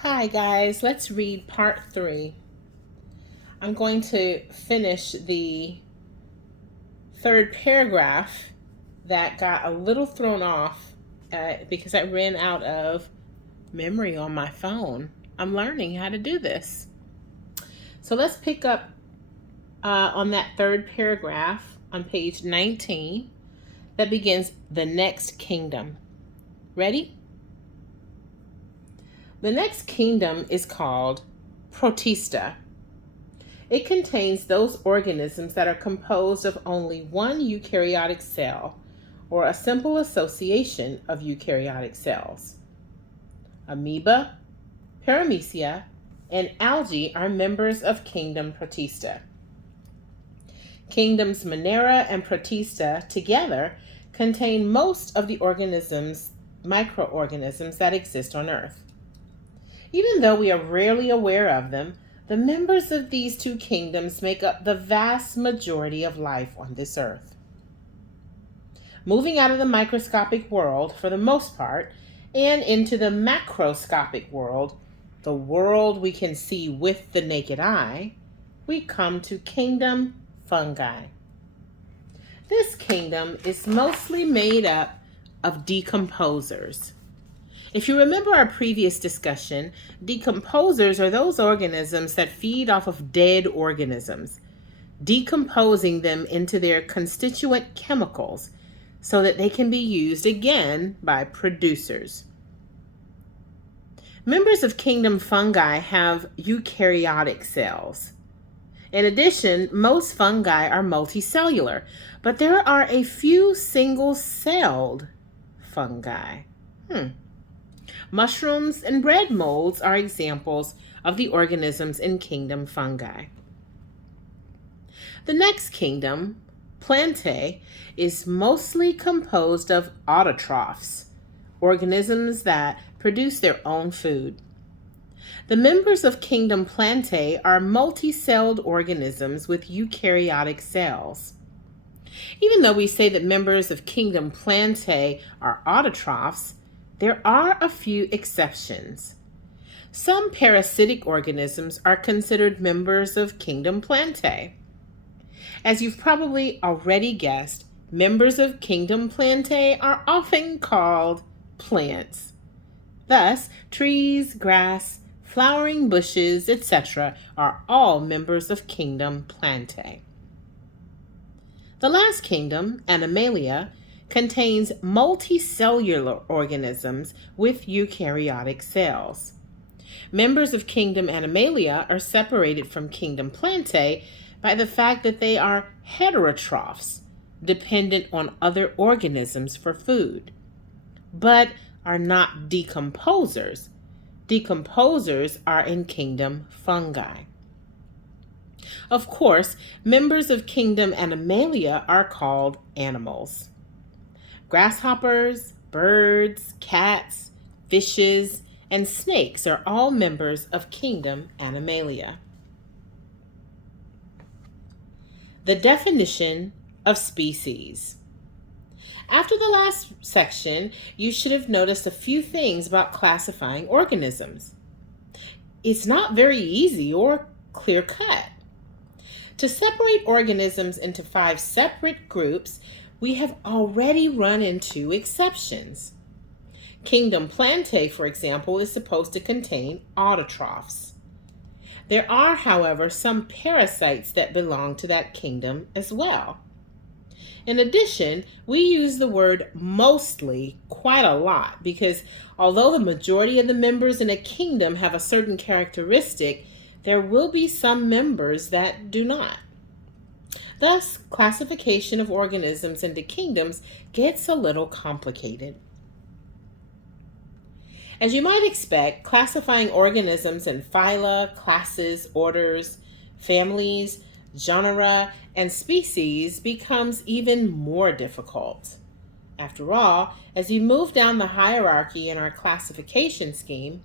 Hi guys, let's read part 3. I'm going to finish the third paragraph that got a little thrown off because I ran out of memory on my phone. I'm learning how to do this. So let's pick up on that third paragraph on page 19 that begins the next kingdom. Ready? The next kingdom is called Protista. It contains those organisms that are composed of only one eukaryotic cell, or a simple association of eukaryotic cells. Amoeba, paramecia, and algae are members of kingdom Protista. Kingdoms Monera and Protista together contain most of the microorganisms that exist on Earth. Even though we are rarely aware of them, the members of these two kingdoms make up the vast majority of life on this earth. Moving out of the microscopic world, for the most part, and into the macroscopic world, the world we can see with the naked eye, we come to kingdom fungi. This kingdom is mostly made up of decomposers. If you remember our previous discussion, decomposers are those organisms that feed off of dead organisms, decomposing them into their constituent chemicals so that they can be used again by producers. Members of kingdom fungi have eukaryotic cells. In addition, most fungi are multicellular, but there are a few single-celled fungi. Mushrooms and bread molds are examples of the organisms in kingdom fungi. The next kingdom, Plantae, is mostly composed of autotrophs, organisms that produce their own food. The members of kingdom Plantae are multicelled organisms with eukaryotic cells. Even though we say that members of kingdom Plantae are autotrophs, there are a few exceptions. Some parasitic organisms are considered members of kingdom Plantae. As you've probably already guessed, members of kingdom Plantae are often called plants. Thus, trees, grass, flowering bushes, etc. are all members of kingdom Plantae. The last kingdom, Animalia, contains multicellular organisms with eukaryotic cells. Members of kingdom Animalia are separated from kingdom Plantae by the fact that they are heterotrophs, dependent on other organisms for food, but are not decomposers. Decomposers are in kingdom fungi. Of course, members of kingdom Animalia are called animals. Grasshoppers, birds, cats, fishes, and snakes are all members of kingdom Animalia. The definition of species. After the last section, you should have noticed a few things about classifying organisms. It's not very easy or clear-cut. To separate organisms into 5 separate groups, we have already run into exceptions. Kingdom Plantae, for example, is supposed to contain autotrophs. There are, however, some parasites that belong to that kingdom as well. In addition, we use the word mostly quite a lot because although the majority of the members in a kingdom have a certain characteristic, there will be some members that do not. Thus, classification of organisms into kingdoms gets a little complicated. As you might expect, classifying organisms in phyla, classes, orders, families, genera, and species becomes even more difficult. After all, as you move down the hierarchy in our classification scheme,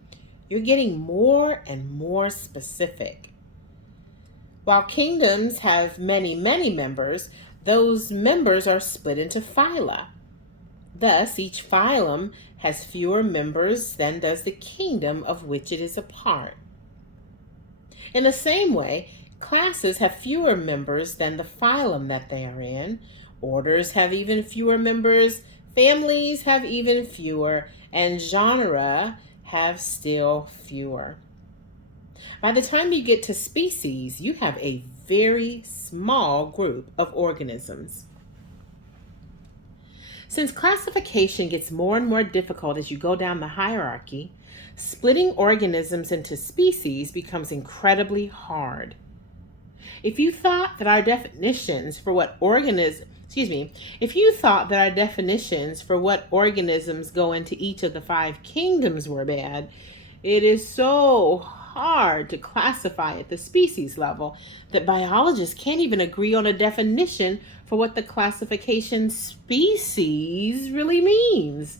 you're getting more and more specific. While kingdoms have many members, those members are split into phyla. Thus, each phylum has fewer members than does the kingdom of which it is a part. In the same way, classes have fewer members than the phylum that they are in. Orders have even fewer members, families have even fewer, and genera have still fewer. By the time you get to species, you have a very small group of organisms. Since classification gets more and more difficult as you go down the hierarchy, splitting organisms into species becomes incredibly hard. If you thought that our definitions for what organisms go into each of the 5 kingdoms were bad, it is so hard to classify at the species level that biologists can't even agree on a definition for what the classification species really means.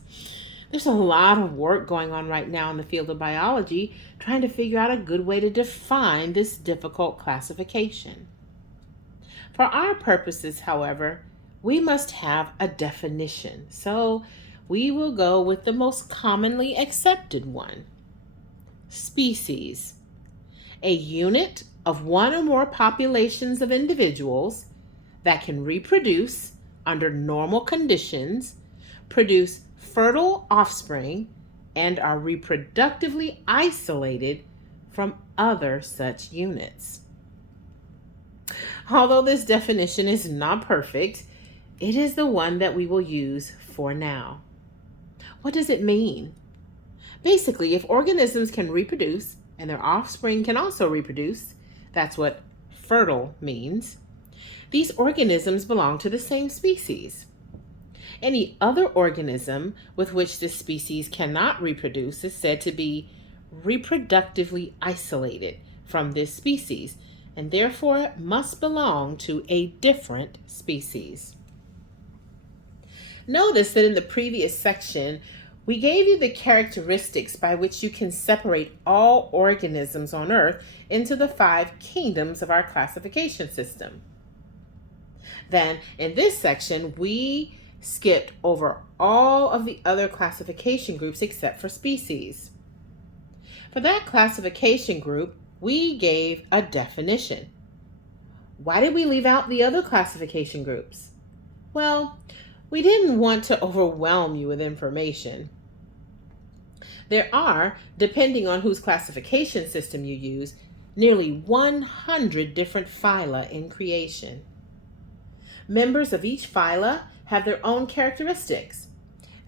There's a lot of work going on right now in the field of biology trying to figure out a good way to define this difficult classification. For our purposes, however, we must have a definition, so we will go with the most commonly accepted one. Species, a unit of one or more populations of individuals that can reproduce under normal conditions, produce fertile offspring, and are reproductively isolated from other such units. Although this definition is not perfect, it is the one that we will use for now. What does it mean? Basically, if organisms can reproduce and their offspring can also reproduce, that's what fertile means, these organisms belong to the same species. Any other organism with which this species cannot reproduce is said to be reproductively isolated from this species, and therefore must belong to a different species. Notice that in the previous section, we gave you the characteristics by which you can separate all organisms on Earth into the 5 kingdoms of our classification system. Then, in this section, we skipped over all of the other classification groups except for species. For that classification group, we gave a definition. Why did we leave out the other classification groups? Well, we didn't want to overwhelm you with information. There are, depending on whose classification system you use, nearly 100 different phyla in creation. Members of each phyla have their own characteristics,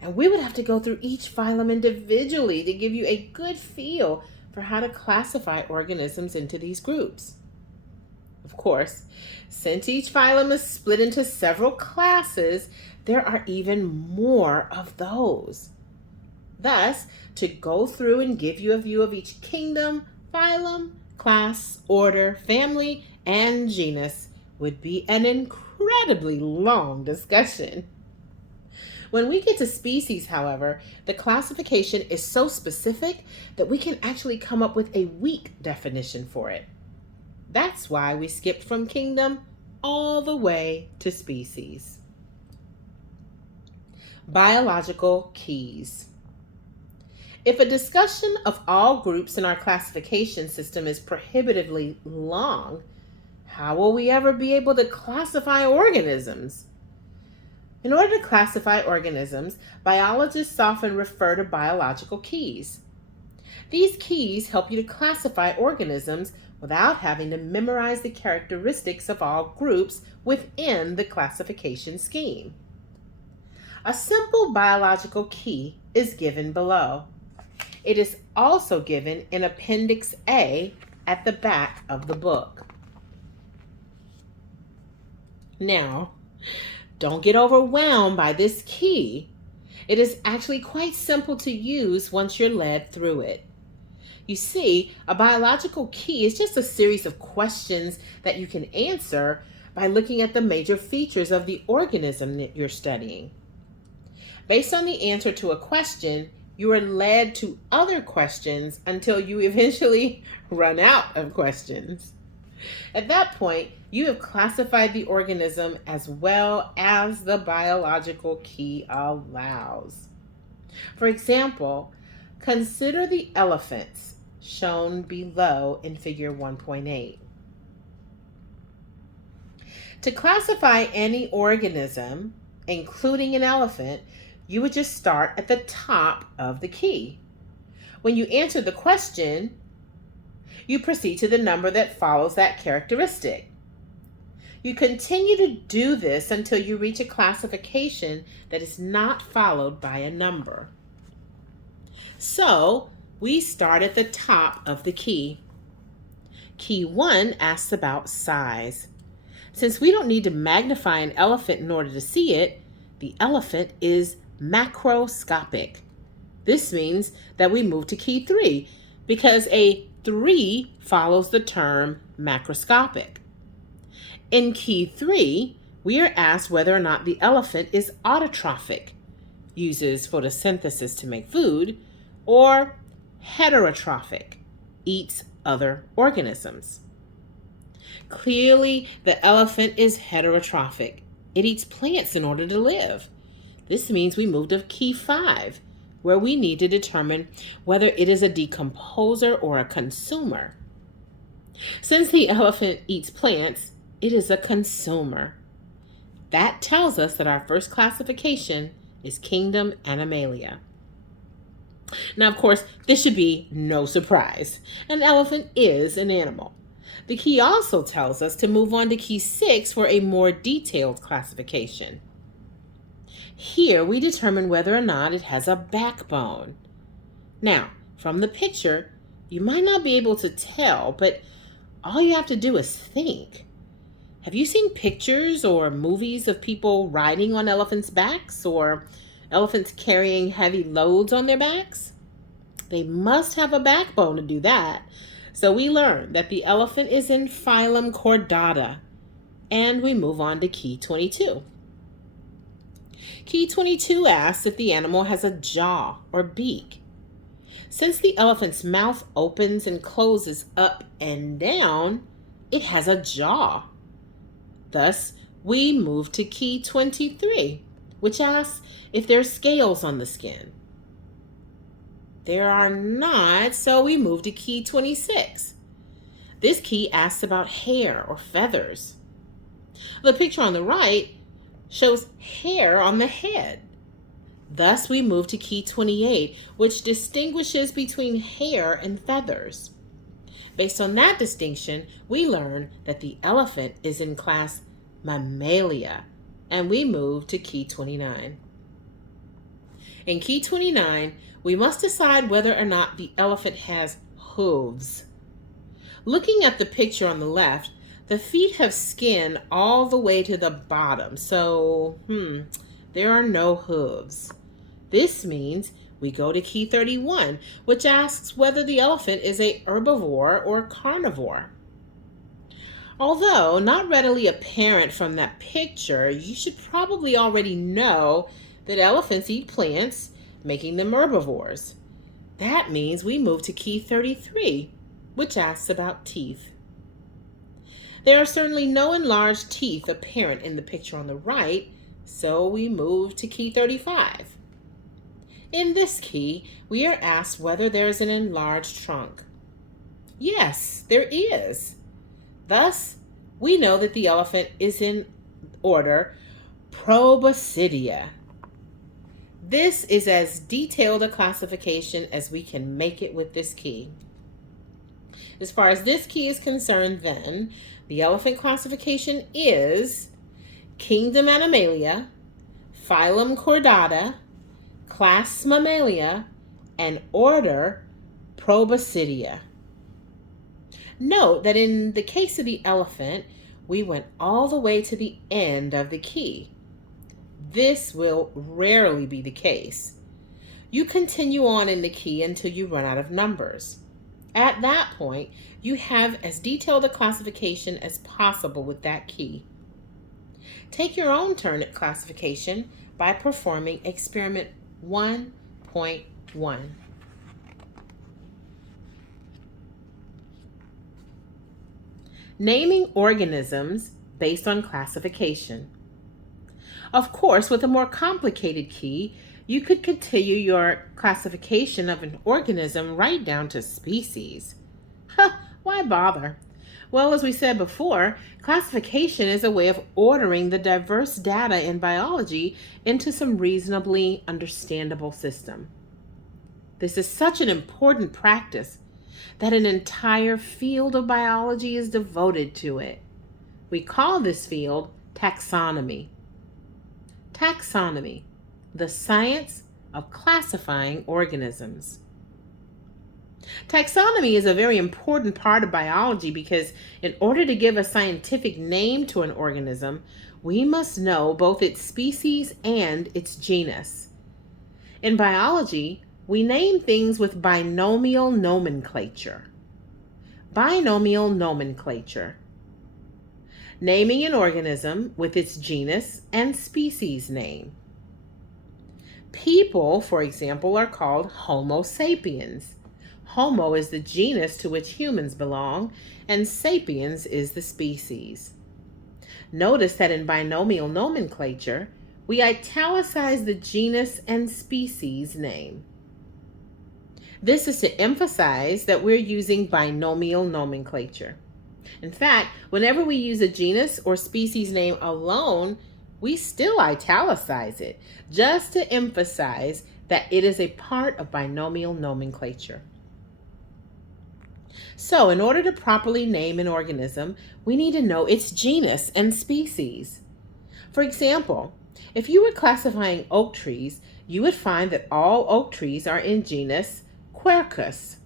and we would have to go through each phylum individually to give you a good feel for how to classify organisms into these groups. Of course, since each phylum is split into several classes, there are even more of those. Thus, to go through and give you a view of each kingdom, phylum, class, order, family, and genus would be an incredibly long discussion. When we get to species, however, the classification is so specific that we can actually come up with a weak definition for it. That's why we skipped from kingdom all the way to species. Biological keys. If a discussion of all groups in our classification system is prohibitively long, how will we ever be able to classify organisms? In order to classify organisms, biologists often refer to biological keys. These keys help you to classify organisms without having to memorize the characteristics of all groups within the classification scheme. A simple biological key is given below. It is also given in Appendix A at the back of the book. Now, don't get overwhelmed by this key. It is actually quite simple to use once you're led through it. You see, a biological key is just a series of questions that you can answer by looking at the major features of the organism that you're studying. Based on the answer to a question, you are led to other questions until you eventually run out of questions. At that point, you have classified the organism as well as the biological key allows. For example, consider the elephants shown below in figure 1.8. To classify any organism, including an elephant, you would just start at the top of the key. When you answer the question, you proceed to the number that follows that characteristic. You continue to do this until you reach a classification that is not followed by a number. So, we start at the top of the key. Key 1 asks about size. Since we don't need to magnify an elephant in order to see it, the elephant is macroscopic. This means that we move to key 3 because a 3 follows the term macroscopic. In key 3, we are asked whether or not the elephant is autotrophic, uses photosynthesis to make food, or heterotrophic, eats other organisms. Clearly, the elephant is heterotrophic. It eats plants in order to live. This means we move to key 5, where we need to determine whether it is a decomposer or a consumer. Since the elephant eats plants, it is a consumer. That tells us that our first classification is kingdom Animalia. Now, of course, this should be no surprise. An elephant is an animal. The key also tells us to move on to key 6 for a more detailed classification. Here we determine whether or not it has a backbone. Now, from the picture, you might not be able to tell, but all you have to do is think. Have you seen pictures or movies of people riding on elephants' backs or elephants carrying heavy loads on their backs? They must have a backbone to do that. So we learn that the elephant is in phylum Chordata, and we move on to key 22. Key 22 asks if the animal has a jaw or beak. Since the elephant's mouth opens and closes up and down, it has a jaw. Thus, we move to key 23, which asks if there are scales on the skin. There are not, so we move to key 26. This key asks about hair or feathers. The picture on the right shows hair on the head. Thus, we move to key 28, which distinguishes between hair and feathers. Based on that distinction, we learn that the elephant is in class Mammalia, and we move to key 29. In key 29, we must decide whether or not the elephant has hooves. Looking at the picture on the left, the feet have skin all the way to the bottom, so there are no hooves. This means we go to key 31, which asks whether the elephant is a herbivore or carnivore. Although not readily apparent from that picture, you should probably already know that elephants eat plants, making them herbivores. That means we move to key 33, which asks about teeth. There are certainly no enlarged teeth apparent in the picture on the right, so we move to key 35. In this key, we are asked whether there is an enlarged trunk. Yes, there is. Thus, we know that the elephant is in order Proboscidea. This is as detailed a classification as we can make it with this key. As far as this key is concerned, then, the elephant classification is Kingdom Animalia, Phylum Chordata, Class Mammalia, and Order Proboscidea. Note that in the case of the elephant, we went all the way to the end of the key. This will rarely be the case. You continue on in the key until you run out of numbers. At that point, you have as detailed a classification as possible with that key. Take your own turn at classification by performing experiment 1.1. naming organisms based on classification. Of course, with a more complicated key, you could continue your classification of an organism right down to species. Huh, why bother? Well, as we said before, classification is a way of ordering the diverse data in biology into some reasonably understandable system. This is such an important practice that an entire field of biology is devoted to it. We call this field taxonomy. Taxonomy, the science of classifying organisms. Taxonomy is a very important part of biology because in order to give a scientific name to an organism, we must know both its species and its genus. In biology, we name things with binomial nomenclature. Binomial nomenclature. Naming an organism with its genus and species name. People, for example, are called Homo sapiens. Homo is the genus to which humans belong, and sapiens is the species. Notice that in binomial nomenclature, we italicize the genus and species name. This is to emphasize that we're using binomial nomenclature. In fact, whenever we use a genus or species name alone, we still italicize it, just to emphasize that it is a part of binomial nomenclature. So, in order to properly name an organism, we need to know its genus and species. For example, if you were classifying oak trees, you would find that all oak trees are in genus Quercus.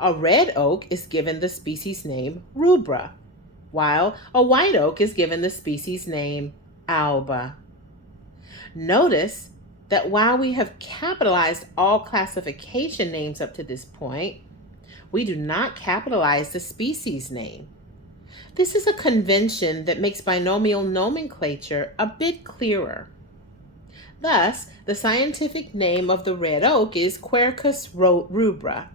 A red oak is given the species name Rubra, while a white oak is given the species name Alba. Notice that while we have capitalized all classification names up to this point, we do not capitalize the species name. This is a convention that makes binomial nomenclature a bit clearer. Thus, the scientific name of the red oak is Quercus rubra,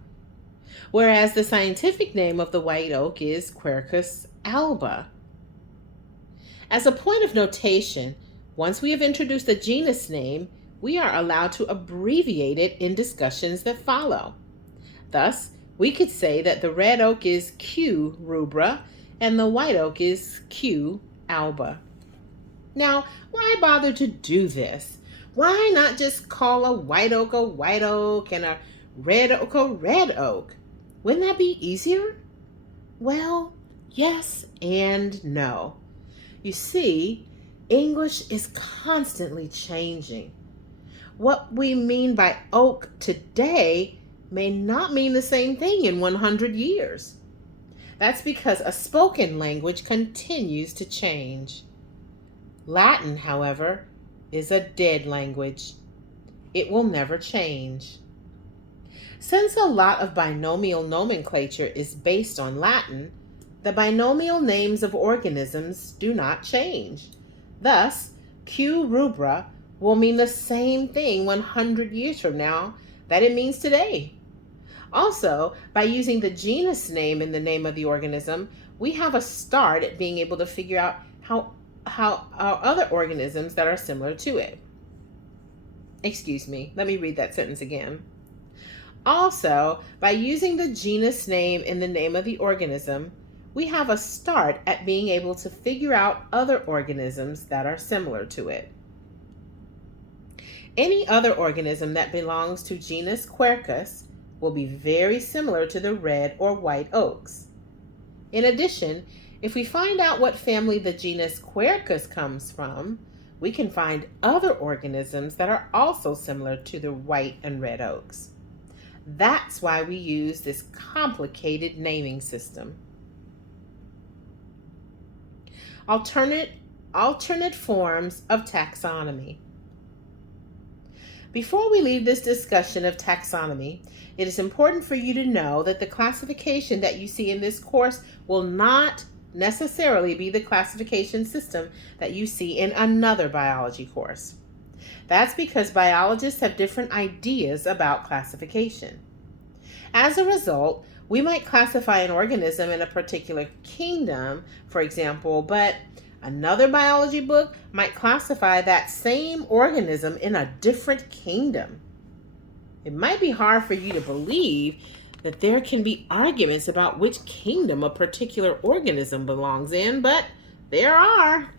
whereas the scientific name of the white oak is Quercus alba. As a point of notation, once we have introduced a genus name, we are allowed to abbreviate it in discussions that follow. Thus, we could say that the red oak is Q. rubra and the white oak is Q. alba. Now, why bother to do this? Why not just call a white oak and a red oak? Wouldn't that be easier? Well, yes and no. You see, English is constantly changing. What we mean by oak today may not mean the same thing in 100 years. That's because a spoken language continues to change. Latin, however, is a dead language. It will never change. Since a lot of binomial nomenclature is based on Latin, the binomial names of organisms do not change. Thus, Q. rubra will mean the same thing 100 years from now that it means today. Also, by using the genus name in the name of the organism, we have a start at being able to figure out how other organisms that are similar to it. Excuse me, let me read that sentence again. Also, by using the genus name in the name of the organism, we have a start at being able to figure out other organisms that are similar to it. Any other organism that belongs to genus Quercus will be very similar to the red or white oaks. In addition, if we find out what family the genus Quercus comes from, we can find other organisms that are also similar to the white and red oaks. That's why we use this complicated naming system. Alternate forms of taxonomy. Before we leave this discussion of taxonomy, it is important for you to know that the classification that you see in this course will not necessarily be the classification system that you see in another biology course. That's because biologists have different ideas about classification. As a result, we might classify an organism in a particular kingdom, for example, but another biology book might classify that same organism in a different kingdom. It might be hard for you to believe that there can be arguments about which kingdom a particular organism belongs in, but there are.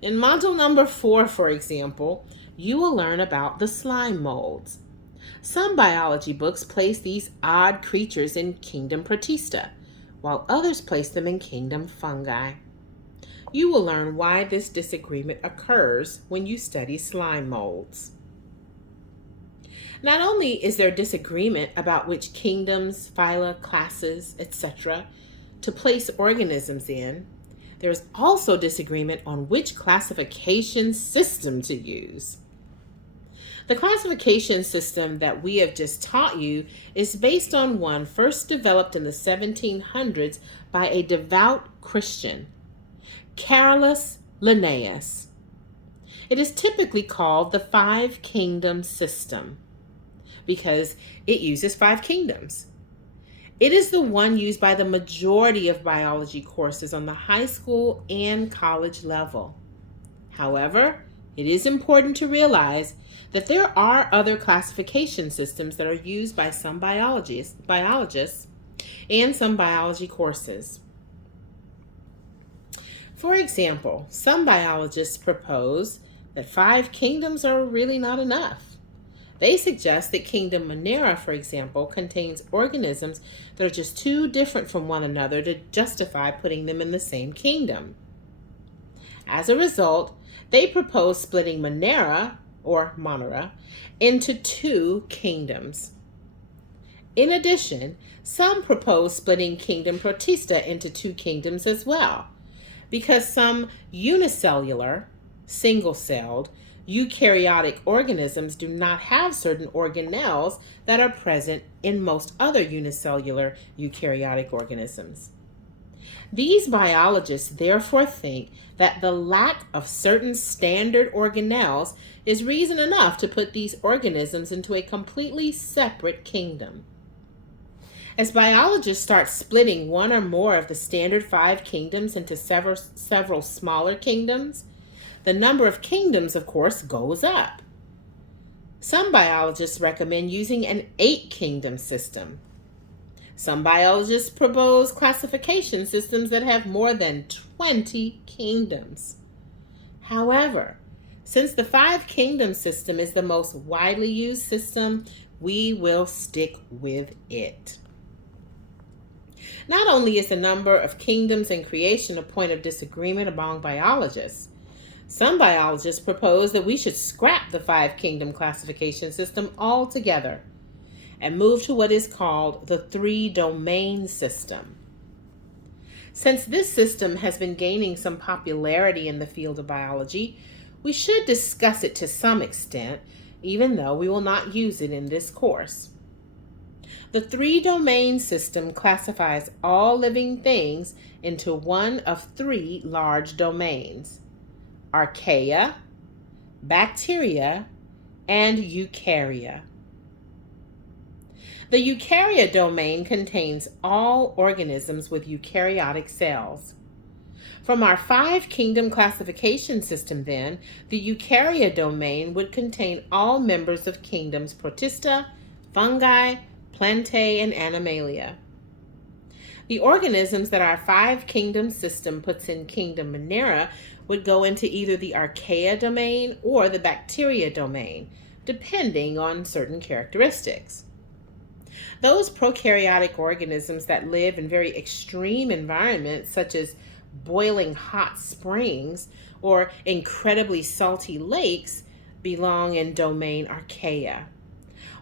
In module number 4, for example, you will learn about the slime molds. Some biology books place these odd creatures in kingdom Protista, while others place them in kingdom fungi. You will learn why this disagreement occurs when you study slime molds. Not only is there disagreement about which kingdoms, phyla, classes, etc., to place organisms in, there is also disagreement on which classification system to use. The classification system that we have just taught you is based on one first developed in the 1700s by a devout Christian, Carolus Linnaeus. It is typically called the Five Kingdom System because it uses 5 kingdoms. It is the one used by the majority of biology courses on the high school and college level. However, it is important to realize that there are other classification systems that are used by some biologists and some biology courses. For example, some biologists propose that 5 kingdoms are really not enough. They suggest that kingdom Monera, for example, contains organisms that are just too different from one another to justify putting them in the same kingdom. As a result, they propose splitting Monera, or Monera, into 2 kingdoms. In addition, some propose splitting kingdom Protista into 2 kingdoms as well, because some unicellular, single-celled, eukaryotic organisms do not have certain organelles that are present in most other unicellular eukaryotic organisms. These biologists therefore think that the lack of certain standard organelles is reason enough to put these organisms into a completely separate kingdom. As biologists start splitting one or more of the standard 5 kingdoms into several smaller kingdoms, the number of kingdoms, of course, goes up. Some biologists recommend using an 8-kingdom system. Some biologists propose classification systems that have more than 20 kingdoms. However, since the 5-kingdom system is the most widely used system, we will stick with it. Not only is the number of kingdoms in creation a point of disagreement among biologists, some biologists propose that we should scrap the 5-kingdom classification system altogether and move to what is called the 3-domain system. Since this system has been gaining some popularity in the field of biology, we should discuss it to some extent, even though we will not use it in this course. The 3-domain system classifies all living things into one of 3 large domains: archaea, bacteria, and eukarya. The eukarya domain contains all organisms with eukaryotic cells. From our 5-kingdom classification system, then, the eukarya domain would contain all members of kingdoms Protista, fungi, plantae, and animalia. The organisms that our 5-kingdom system puts in kingdom Monera would go into either the archaea domain or the bacteria domain, depending on certain characteristics. Those prokaryotic organisms that live in very extreme environments, such as boiling hot springs or incredibly salty lakes, belong in domain archaea,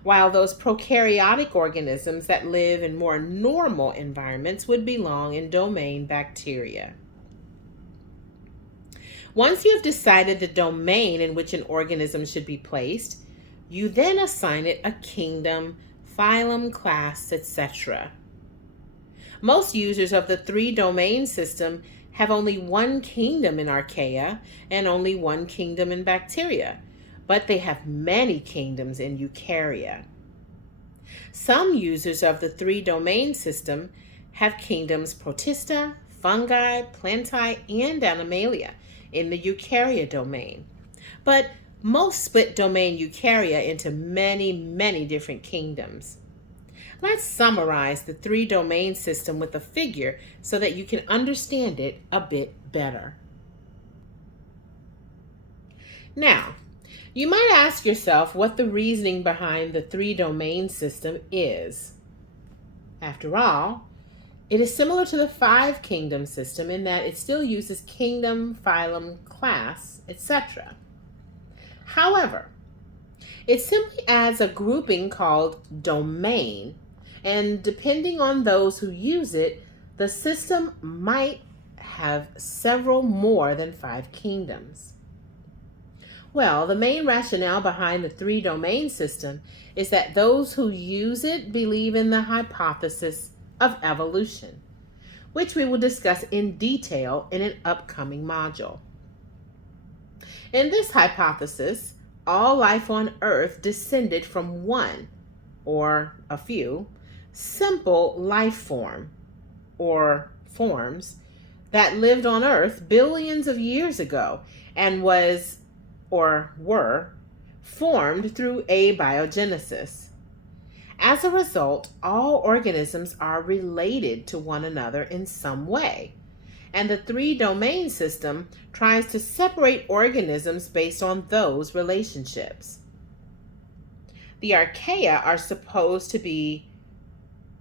while those prokaryotic organisms that live in more normal environments would belong in domain bacteria. Once you have decided the domain in which an organism should be placed, you then assign it a kingdom, phylum, class, etc. Most users of the 3-domain system have only 1 kingdom in archaea and only 1 kingdom in bacteria, but they have many kingdoms in eukarya. Some users of the three-domain system have kingdoms Protista, fungi, plantae, and animalia in the eukarya domain. But most split domain eukarya into many, many different kingdoms. Let's summarize the three-domain system with a figure so that you can understand it a bit better. Now, you might ask yourself what the reasoning behind the three-domain system is. After all, it is similar to the five-kingdom system in that it still uses kingdom, phylum, class, etc. However, it simply adds a grouping called domain, and depending on those who use it, the system might have several more than five kingdoms. Well, the main rationale behind the three-domain system is that those who use it believe in the hypothesis of evolution, which we will discuss in detail in an upcoming module. In this hypothesis, all life on Earth descended from one, or a few, simple life form, or forms, that lived on Earth billions of years ago and was, or were, formed through abiogenesis. As a result, all organisms are related to one another in some way, and the three-domain system tries to separate organisms based on those relationships. The archaea are supposed to be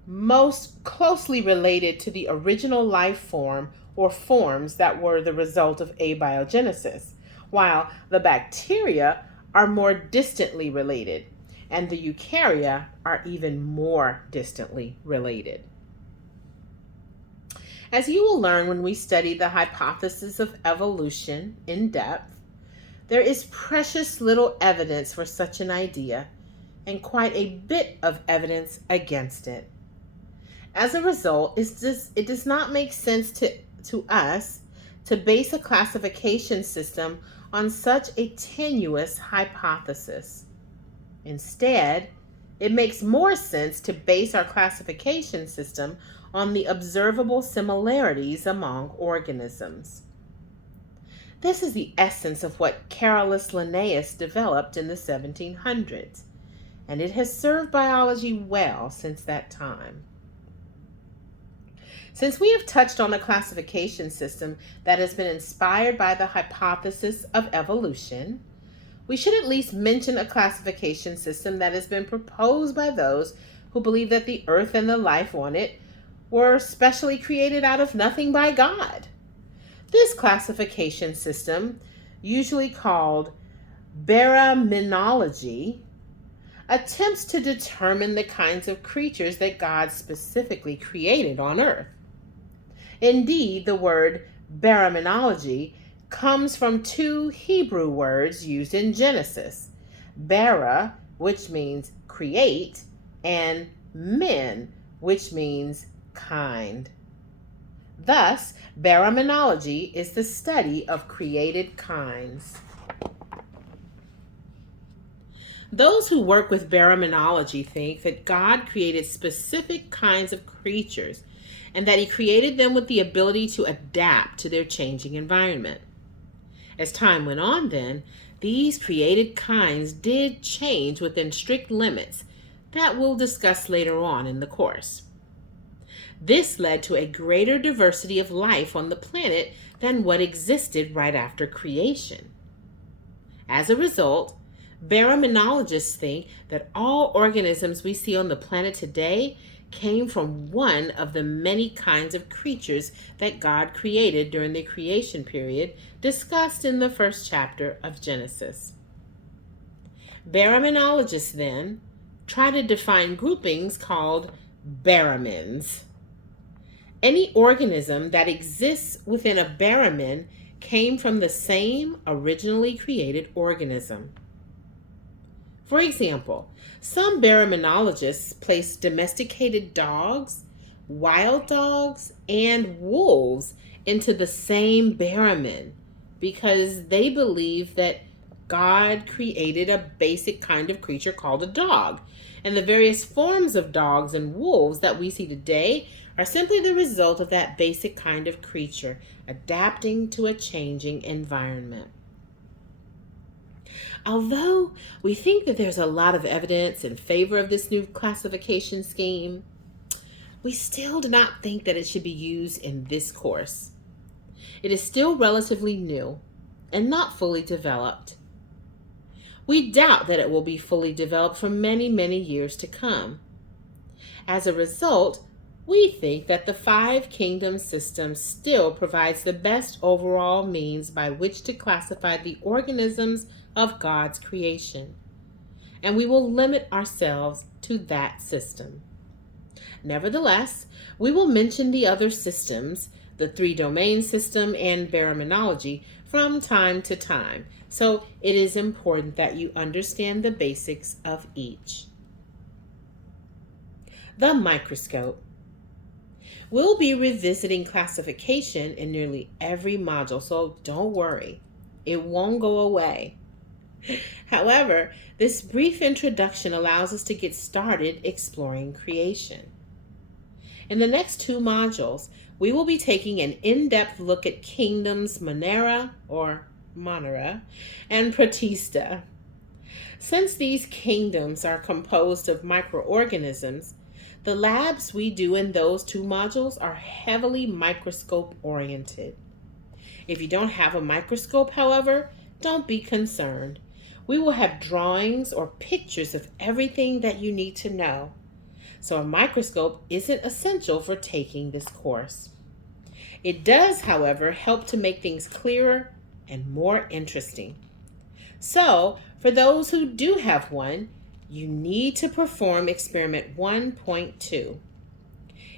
most closely related to the original life form or forms that were the result of abiogenesis, while the bacteria are more distantly related, and the eukarya are even more distantly related. As you will learn when we study the hypothesis of evolution in depth, there is precious little evidence for such an idea, and quite a bit of evidence against it. As a result, it does not make sense to us to base a classification system on such a tenuous hypothesis. Instead, it makes more sense to base our classification system on the observable similarities among organisms. This is the essence of what Carolus Linnaeus developed in the 1700s, and it has served biology well since that time. Since we have touched on a classification system that has been inspired by the hypothesis of evolution, we should at least mention a classification system that has been proposed by those who believe that the earth and the life on it were specially created out of nothing by God. This classification system, usually called baraminology, attempts to determine the kinds of creatures that God specifically created on earth. Indeed, the word baraminology comes from two Hebrew words used in Genesis, bara, which means create, and min, which means kind. Thus, baraminology is the study of created kinds. Those who work with baraminology think that God created specific kinds of creatures and that he created them with the ability to adapt to their changing environment. As time went on then, these created kinds did change within strict limits that we'll discuss later on in the course. This led to a greater diversity of life on the planet than what existed right after creation. As a result, baraminologists think that all organisms we see on the planet today came from one of the many kinds of creatures that God created during the creation period discussed in the first chapter of Genesis. Baraminologists then try to define groupings called baramins. Any organism that exists within a baramin came from the same originally created organism. For example, some baraminologists place domesticated dogs, wild dogs, and wolves into the same baramin because they believe that God created a basic kind of creature called a dog, And the various forms of dogs and wolves that we see today are simply the result of that basic kind of creature adapting to a changing environment. Although we think that there's a lot of evidence in favor of this new classification scheme, we still do not think that it should be used in this course. It is still relatively new and not fully developed. We doubt that it will be fully developed for many, many years to come. As a result, we think that the five kingdom system still provides the best overall means by which to classify the organisms of God's creation, and we will limit ourselves to that system. Nevertheless, we will mention the other systems, the three-domain system and baraminology, from time to time, so it is important that you understand the basics of each. The microscope. We'll be revisiting classification in nearly every module, so don't worry, it won't go away. However, this brief introduction allows us to get started exploring creation. In the next two modules, we will be taking an in-depth look at kingdoms Monera or Monera and Protista. Since these kingdoms are composed of microorganisms, the labs we do in those two modules are heavily microscope oriented. If you don't have a microscope, however, don't be concerned. We will have drawings or pictures of everything that you need to know. So a microscope isn't essential for taking this course. It does, however, help to make things clearer and more interesting. So, for those who do have one, you need to perform experiment 1.2.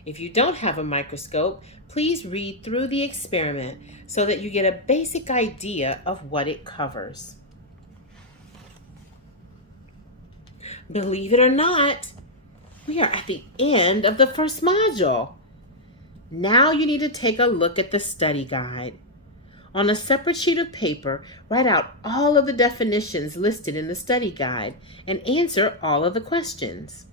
If you don't have a microscope, please read through the experiment so that you get a basic idea of what it covers. Believe it or not, we are at the end of the first module. Now you need to take a look at the study guide. On a separate sheet of paper, write out all of the definitions listed in the study guide and answer all of the questions.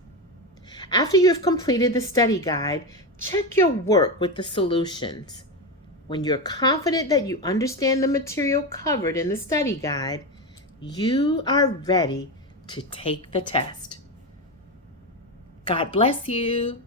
After you have completed the study guide, check your work with the solutions. When you're confident that you understand the material covered in the study guide, you are ready to take the test. God bless you.